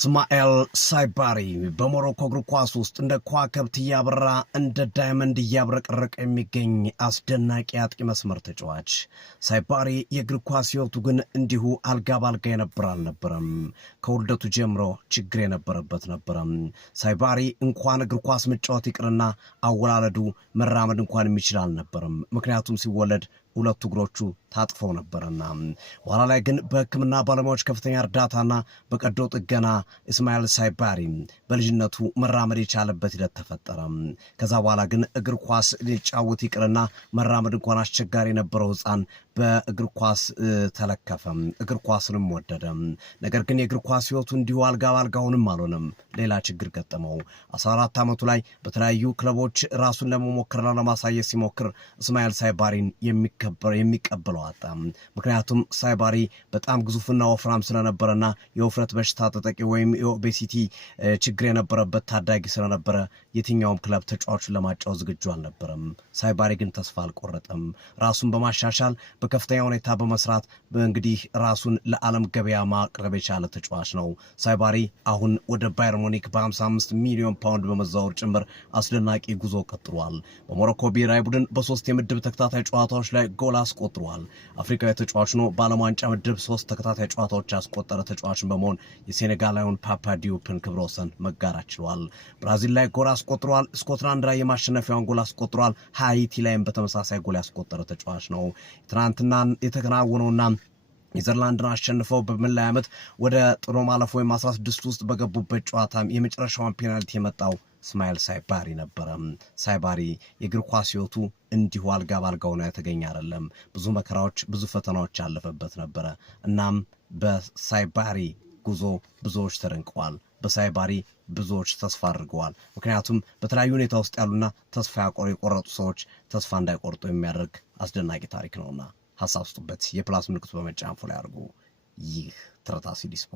እስማኤል ሳይባሪ በሞሮኮ እግር ኳስ ውስጥ እንደ ከዋክብት እያበራ እንደ ዳይመንድ እያብረቀረቀ የሚገኝ አስደናቂ አጥቂ መስመር ተጫዋች ሳይባሪ የእግር ኳስ ሕይወቱ ግን እንዲሁ አልጋ ባልጋ የነበረ አልነበረም። ከውልደቱ ጀምሮ ችግር የነበረበት ነበረም። ሳይባሪ እንኳን እግር ኳስ መጫወት ይቅርና አወላለዱ መራመድ እንኳን የሚችል አልነበረም። ምክንያቱም ሲወለድ ሁለቱ እግሮቹ ታጥፈው ነበርና በኋላ ላይ ግን በሕክምና ባለሙያዎች ከፍተኛ እርዳታና በቀዶ ጥገና እስማኤል ሳይባሪ በልጅነቱ መራመድ የቻለበት ሂደት ተፈጠረ። ከዛ በኋላ ግን እግር ኳስ ሊጫወት ይቅርና መራመድ እንኳን አስቸጋሪ የነበረው ሕፃን በእግር ኳስ ተለከፈ። እግር ኳስንም ወደደ። ነገር ግን የእግር ኳስ ሕይወቱ እንዲሁ አልጋ ባልጋውንም አልሆነም። ሌላ ችግር ገጠመው። 14 ዓመቱ ላይ በተለያዩ ክለቦች ራሱን ለመሞከርና ለማሳየት ሲሞክር እስማኤል ሳይባሪን የሚቀበለው አጣ። ምክንያቱም ሳይባሪ በጣም ግዙፍና ወፍራም ስለነበረና የውፍረት በሽታ ተጠቂ ወይም የኦቤሲቲ ችግር የነበረበት ታዳጊ ስለነበረ የትኛውም ክለብ ተጫዋቹን ለማጫወት ዝግጁ አልነበረም። ሳይባሪ ግን ተስፋ አልቆረጠም። ራሱን በማሻሻል በከፍተኛ ሁኔታ በመስራት እንግዲህ ራሱን ለዓለም ገበያ ማቅረብ የቻለ ተጫዋች ነው። ሳይባሪ አሁን ወደ ባየር ሙኒክ በ55 ሚሊዮን ፓውንድ በመዛወር ጭምር አስደናቂ ጉዞ ቀጥሏል። በሞሮኮ ብሔራዊ ቡድን በ3 የምድብ ተከታታይ ጨዋታዎች ላይ ጎል አስቆጥሯል። አፍሪካዊ ተጫዋች ነው። በዓለም ዋንጫ ምድብ 3 ተከታታይ ጨዋታዎች ያስቆጠረ ተጫዋችን በመሆን የሴኔጋላዊውን ፓፓ ዲዮፕን ክብረ ወሰን መጋራት ችሏል። ብራዚል ላይ ጎል አስቆጥሯል። ስኮትላንድ ላይ የማሸነፊያውን ጎል አስቆጥሯል። ሃይቲ ላይም በተመሳሳይ ጎል ያስቆጠረ ተጫዋች ነው። ትናንትና የተከናወነውና ኔዘርላንድን አሸንፈው በመለያ ዓመት ወደ ጥሎ ማለፍ ወይም 16 ውስጥ በገቡበት ጨዋታ የመጨረሻውን ፔናልቲ የመጣው እስማኤል ሳይባሪ ነበረ። ሳይባሪ የእግር ኳስ ሕይወቱ እንዲሁ አልጋ ባልጋው ነው የተገኘ አይደለም። ብዙ መከራዎች፣ ብዙ ፈተናዎች ያለፈበት ነበረ። እናም በሳይባሪ ጉዞ ብዙዎች ተደንቀዋል። በሳይባሪ ብዙዎች ተስፋ አድርገዋል። ምክንያቱም በተለያዩ ሁኔታ ውስጥ ያሉና ተስፋ የቆረጡ ሰዎች ተስፋ እንዳይቆርጡ የሚያደርግ አስደናቂ ታሪክ ነውና ሐሳብ ስጡበት። የፕላስ ምልክቱ በመጫን ፎሎ ያድርጉ። ይህ ትርታ ሲዲ ስፖርት